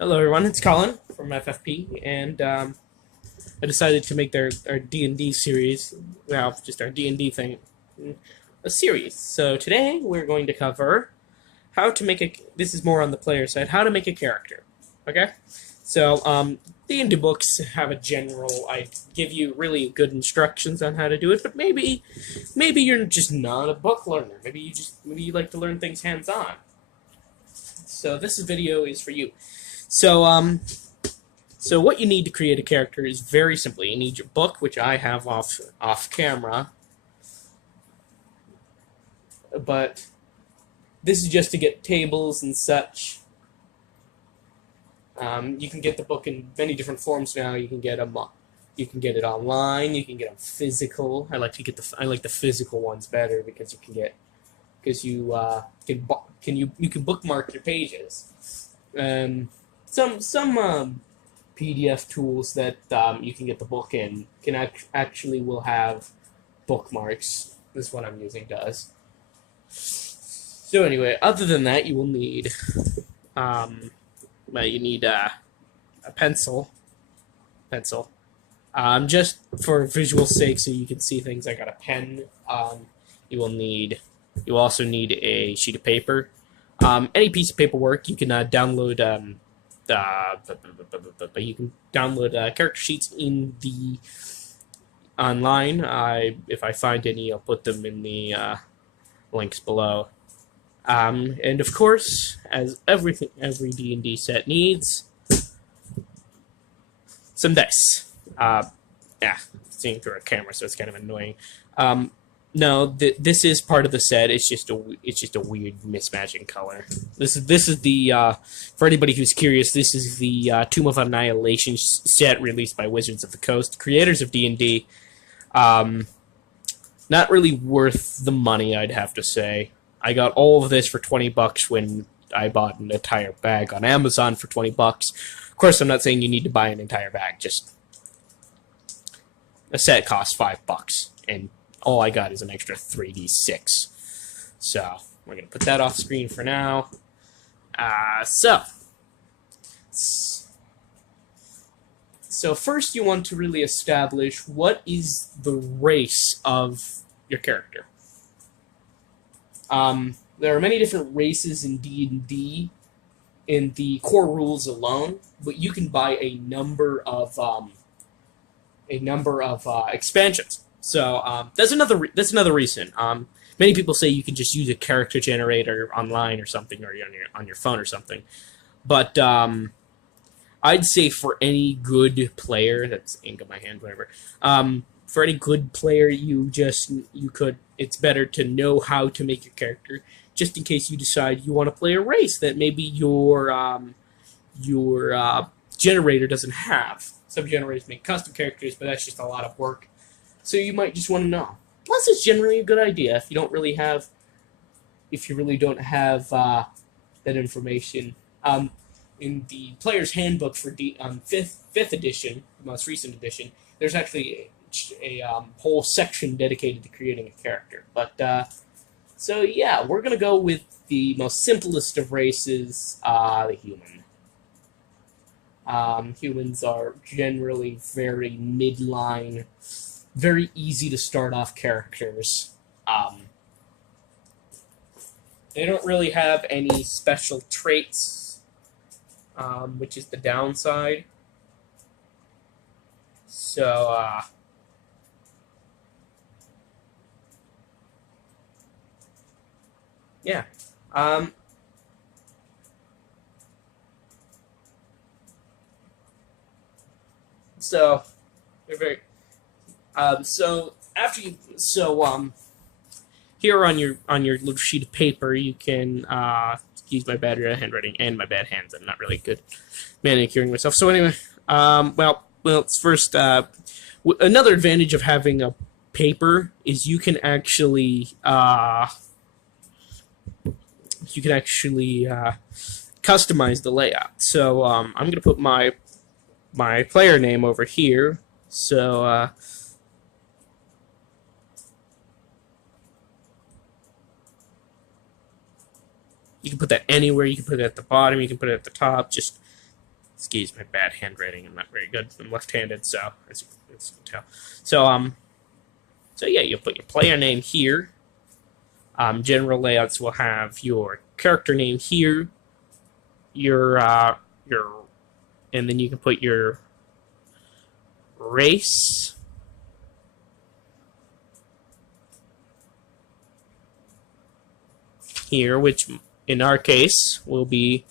Hello, everyone. It's Colin from FFP, and I decided to make our D&D series, well, just our D&D thing, a series. So today we're going to cover how to make a. This is more on the player side. How to make a character. Okay. So D&D books have a general. I give you really good instructions on how to do it, but maybe you're just not a book learner. Maybe you like to learn things hands on. So this video is for you. So what you need to create a character is very simple. You need your book, which I have off camera, but this is just to get tables and such. You can get the book in many different forms now. You can get it online. You can get them physical. I like the physical ones better because you can bookmark your pages. Some PDF tools that you can get the book in actually will have bookmarks. This is what I'm using does. So anyway, other than that, you will need a pencil. Just for visual sake, so you can see things. I got a pen. You also need a sheet of paper. Any piece of paperwork you can download. You can download character sheets in the online. If I find any, I'll put them in the links below. And of course, as every D&D set needs, some dice. Yeah, seeing through a camera, so it's kind of annoying. No, this is part of the set. It's just a weird mismatch in color. This is the for anybody who's curious. This is the Tomb of Annihilation set released by Wizards of the Coast, creators of D&D. Not really worth the money, I'd have to say. I got all of this for $20 when I bought an entire bag on Amazon for $20. Of course, I'm not saying you need to buy an entire bag. Just a set costs $5, and all I got is an extra 3d6. So we're going to put that off screen for now. So first you want to really establish what is the race of your character. There are many different races in D&D in the core rules alone, but you can buy a number of expansions. So that's another reason. Many people say you can just use a character generator online or something, or on your phone or something. But I'd say for any good player, that's ink on my hand, whatever. For any good player, it's better to know how to make your character, just in case you decide you want to play a race that maybe your generator doesn't have. Some generators make custom characters, but that's just a lot of work. So you might just want to know. Plus, it's generally a good idea if you really don't have that information. In the player's handbook for fifth edition, the most recent edition, there's actually a whole section dedicated to creating a character. But so yeah, we're gonna go with the most simplest of races, the human. Humans are generally very midline, very easy to start off characters. They don't really have any special traits, which is the downside. So, yeah. So, they're very. Here on your little sheet of paper, you can excuse my bad handwriting and my bad hands. I'm not really good manicuring myself. So anyway, well, it's first another advantage of having a paper is you can actually customize the layout. So I'm gonna put my player name over here. So you can put that anywhere. You can put it at the bottom. You can put it at the top. Just Excuse my bad handwriting. I'm not very good. I'm left-handed, so as you can tell. So yeah, you'll put your player name here. General layouts will have your character name here, and then you can put your race. Here, which in our case will be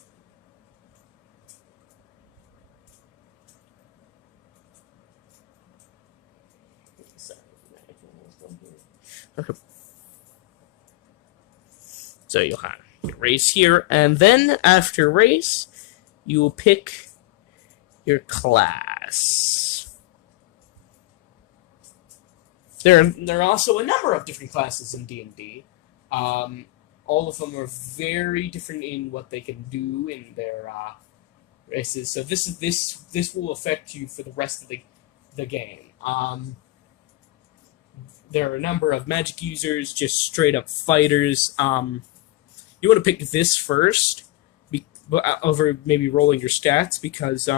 okay. So you'll have your race here, and then after race, you will pick your class. There are also a number of different classes in D&D. All of them are very different in what they can do in their races. So this will affect you for the rest of the game. There are a number of magic users, just straight up fighters. You want to pick this first, over maybe rolling your stats, because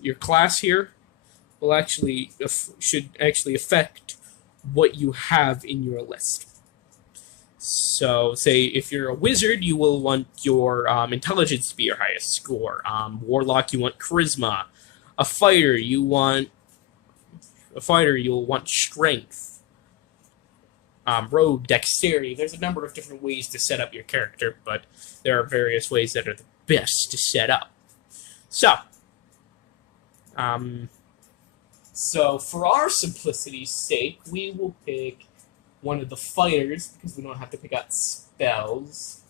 your class here, should actually affect what you have in your list. So, say if you're a wizard, you will want your intelligence to be your highest score. Warlock, you want charisma. A fighter, you'll want strength. Rogue, dexterity. There's a number of different ways to set up your character, but there are various ways that are the best to set up. So for our simplicity's sake, we will pick one of the fighters, because we don't have to pick out spells.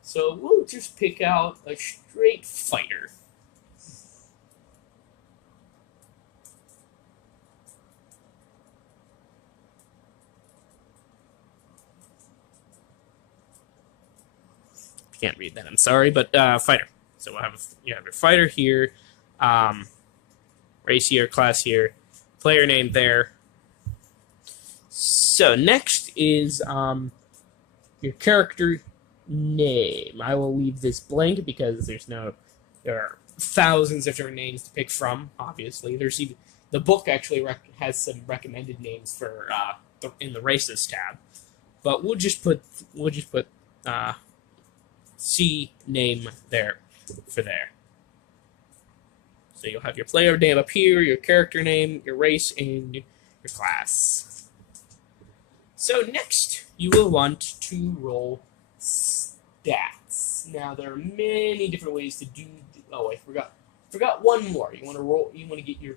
So we'll just pick out a straight fighter. Can't read that, I'm sorry, but fighter. So you have your fighter here, race here, class here, player name there. So next is your character name. I will leave this blank because there are thousands of different names to pick from. Obviously, the book actually has some recommended names for in the races tab, but we'll just put C name there for there. So you'll have your player name up here, your character name, your race, and your class. So next, you will want to roll stats. Now there are many different ways to do. Oh, I forgot one more. You want to roll. You want to get your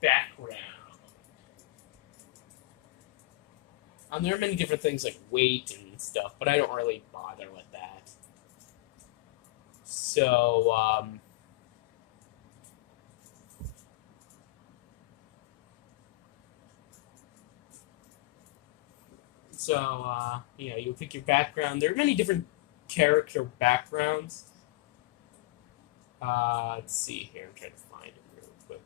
background. There are many different things like weight and stuff, but I don't really bother with that. So, you'll pick your background. There are many different character backgrounds. Let's see here. I'm trying to find it real quick.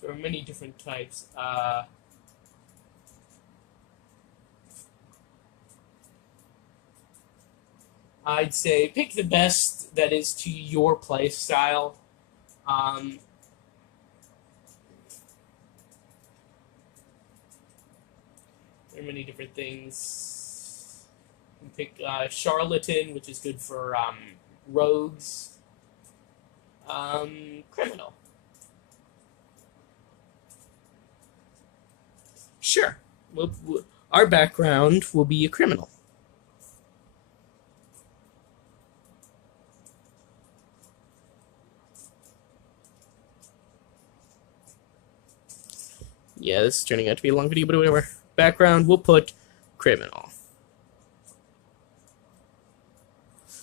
There are many different types. I'd say pick the best that is to your play style. There are many different things. You can pick Charlatan, which is good for rogues. Criminal. Sure. Our background will be a criminal. Yeah, this is turning out to be a long video, but whatever. Background, we'll put criminal.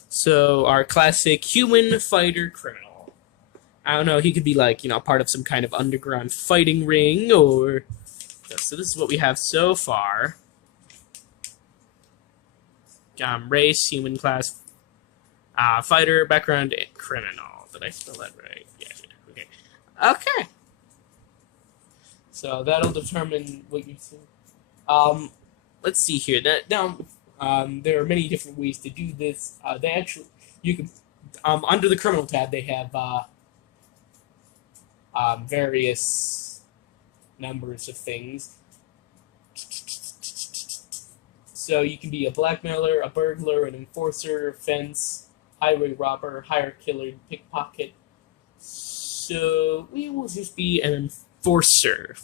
So, our classic human fighter criminal. I don't know, he could be like, part of some kind of underground fighting ring, or... So this is what we have so far. Race, human class, fighter, background, and criminal. Did I spell that right? Yeah, okay. Okay. So that'll determine what you think. let's see here. There are many different ways to do this. You can under the criminal tab they have various numbers of things. So you can be a blackmailer, a burglar, an enforcer, fence, highway robber, hire killer, pickpocket. So we will just be an enforcer.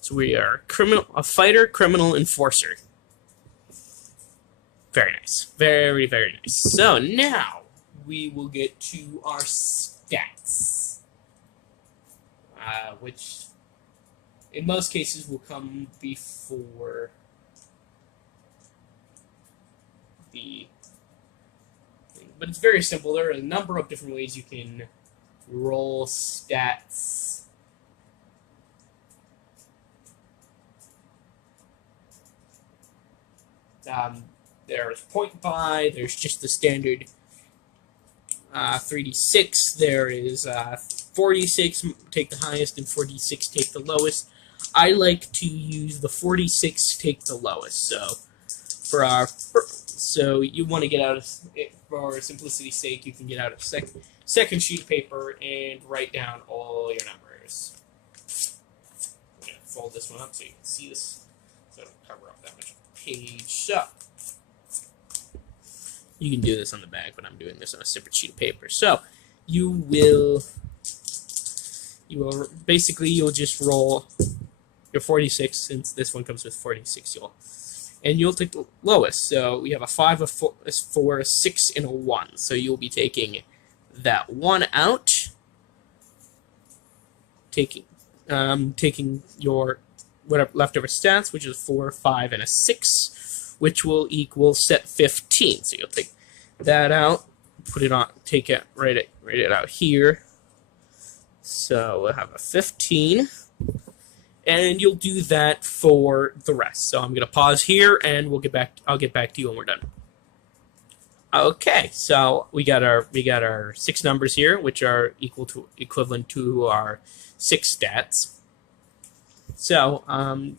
So we are a fighter, criminal, enforcer. Very nice. Very, very nice. So now we will get to our stats, which in most cases will come before the thing. But it's very simple. There are a number of different ways you can roll stats. There's point buy, there's just the standard 3d6, there is 4d6, take the highest, and 4d6, take the lowest. I like to use the 4d6, take the lowest. So you want to get out of, for simplicity's sake, you can get out a second sheet of paper and write down all your numbers. I'm going to fold this one up so you can see this, so it'll cover up that much page. So you can do this on the back, but I'm doing this on a separate sheet of paper. So you'll just roll your 46, since this one comes with 46, and you'll take the lowest. So we have a 5, a 4, a 6, and a 1. So you'll be taking that 1 out, taking your whatever leftover stats, which is 4, 5, and a 6, which will equal set 15. So you'll take that out, put it on, write it out here. So we'll have a 15, and you'll do that for the rest. So I'm gonna pause here, and I'll get back to you when we're done. Okay, so we got our 6 numbers here, which are equivalent to our 6 stats. So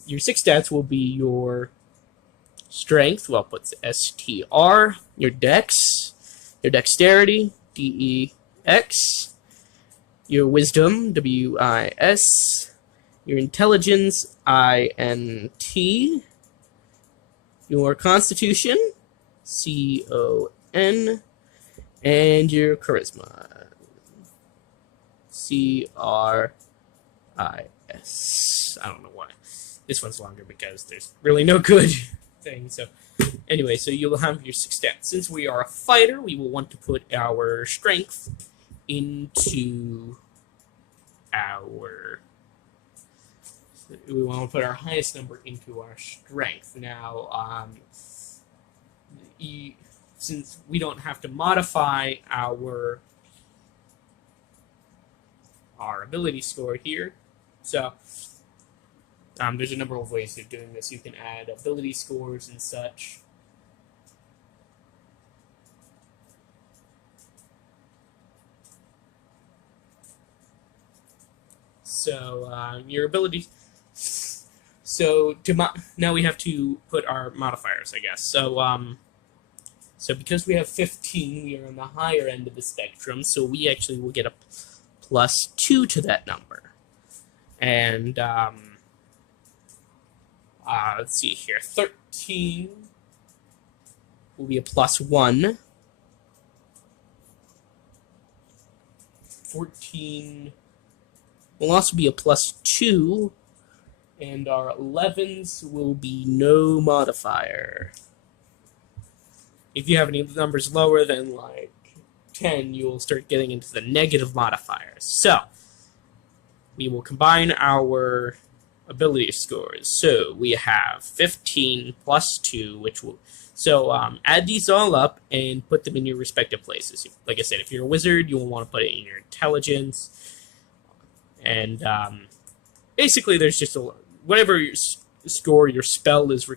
your 6 stats will be your strength, well, puts STR, your dex, your dexterity, DEX, your wisdom, WIS, your intelligence, INT, your constitution, CON, and your charisma, CRIS. I don't know why. This one's longer because there's really no good thing. So anyway, so you'll have your 6 stats. Since we are a fighter, we will want to put our strength into we want to put our highest number into our strength. Now, since we don't have to modify our ability score here, so there's a number of ways of doing this. You can add ability scores and such. So your ability. So now we have to put our modifiers, I guess. So because we have 15, we are on the higher end of the spectrum. So we actually will get a +2 to that number. And let's see here. 13 will be a +1. 14 will also be a +2. And our 11s will be no modifier. If you have any numbers lower than like 10, you will start getting into the negative modifiers. So we will combine our ability scores. So we have 15 +2, which will... So add these all up and put them in your respective places. Like I said, if you're a wizard, you will want to put it in your intelligence. And basically, there's just whatever score your spell is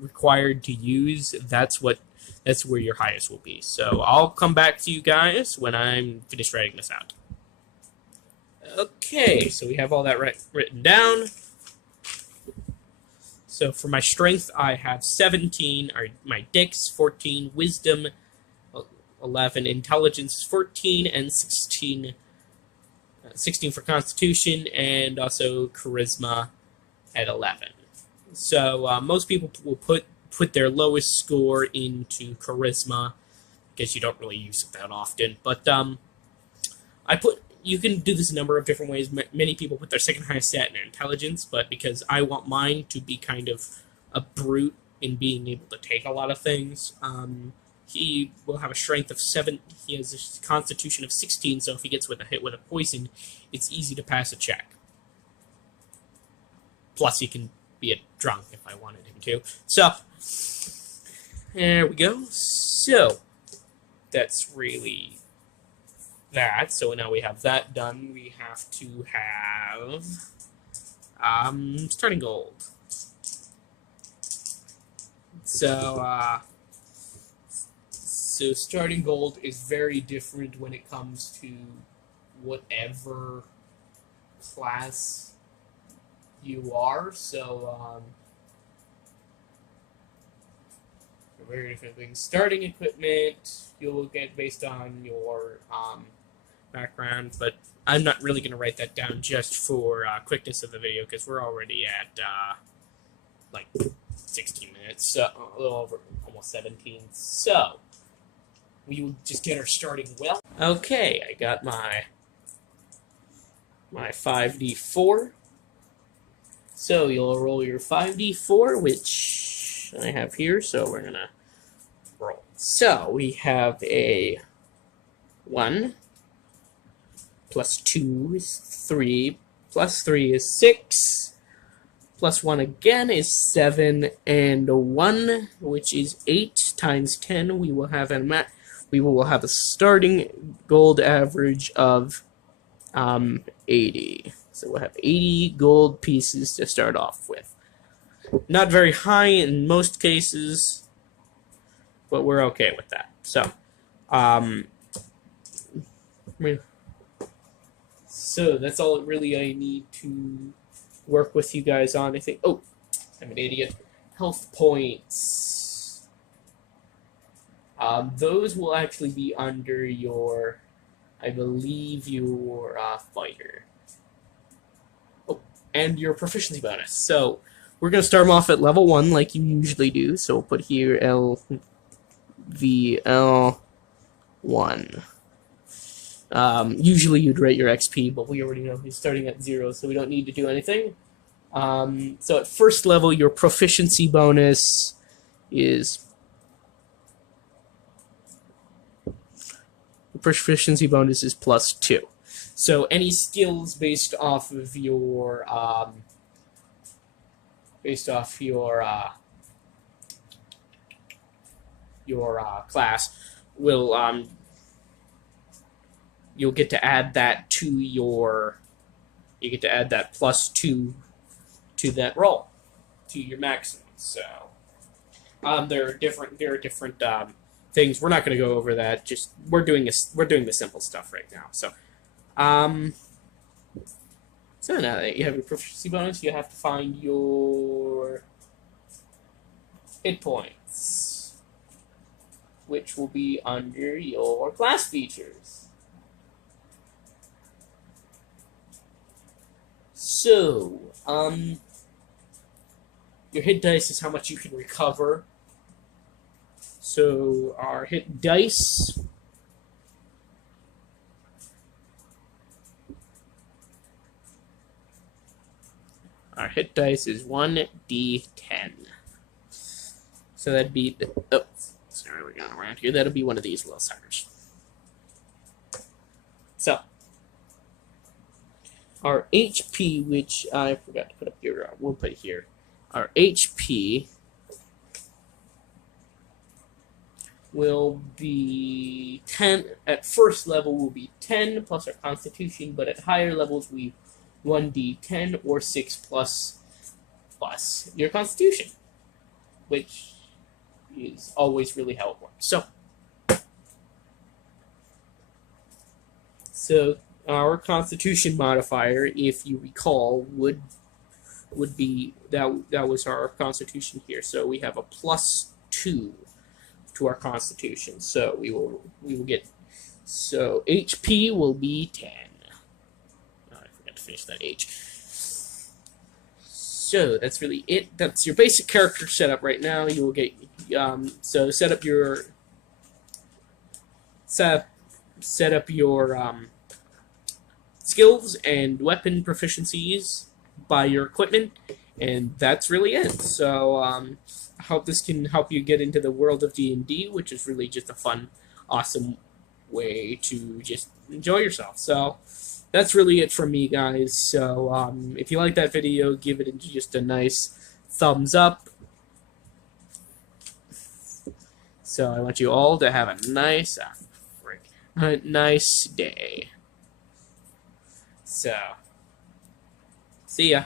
required to use, that's where your highest will be. So I'll come back to you guys when I'm finished writing this out. Okay, so we have all that written down. So for my strength, I have 17. My dex 14, wisdom 11, intelligence 14, and 16. 16 for constitution, and also charisma at 11. So most people will put their lowest score into charisma because you don't really use it that often. But you can do this a number of different ways. Many people put their second highest stat in intelligence, but because I want mine to be kind of a brute in being able to take a lot of things, he will have a strength of 7. He has a constitution of 16, so if he gets hit with a poison, it's easy to pass a check. Plus, he can be a drunk if I wanted him to. So, there we go. So, that's really that. So now we have that done. We have to have starting gold. So starting gold is very different when it comes to whatever class you are. So very different things. Starting equipment you'll get based on your background, but I'm not really going to write that down just for quickness of the video because we're already at like 16 minutes, so a little over, almost 17. So we will just get our starting well. Okay, I got my 5d4. So you'll roll your 5d4, which I have here. So we're gonna roll. So we have a 1. Plus 2 is 3. Plus 3 is 6. Plus 1 again is 7. And 1, which is 8 times 10, we will have a starting gold average of 80. So we'll have 80 gold pieces to start off with. Not very high in most cases, but we're okay with that. So, so that's all really I need to work with you guys on. I think. Oh, I'm an idiot. Health points. Those will actually be under your, I believe, your fighter. Oh, and your proficiency bonus. So we're gonna start them off at level 1 like you usually do. So we'll put here LVL1. Usually you'd rate your XP, but we already know he's starting at 0, so we don't need to do anything. So at first level, your proficiency bonus is +2. So any skills based off your class will you'll get to add that to your +2 to that roll, to your maximum. So there are different things. We're not going to go over that. Just we're doing the simple stuff right now. So so now that you have your proficiency bonus, you have to find your hit points, which will be under your class features. So, your hit dice is how much you can recover. So, our hit dice is 1d10. So that'd be sorry, we're going around here. That'll be one of these little suckers. So, our HP, which I forgot to put up here, we'll put it here. Our HP will be 10. At first level will be 10 plus our Constitution, but at higher levels we 1d10 or 6 plus your Constitution, which is always really how it works. So our Constitution modifier, if you recall, would be that was our Constitution here. So we have a +2 to our Constitution. So we will get, so HP will be 10. Oh, I forgot to finish that H. So that's really it. That's your basic character setup right now. You will get so set up your skills and weapon proficiencies by your equipment, and that's really it. So I hope this can help you get into the world of D&D, which is really just a fun, awesome way to just enjoy yourself. So that's really it from me, guys. So if you like that video, give it just a nice thumbs up. So I want you all to have a nice day. So see ya.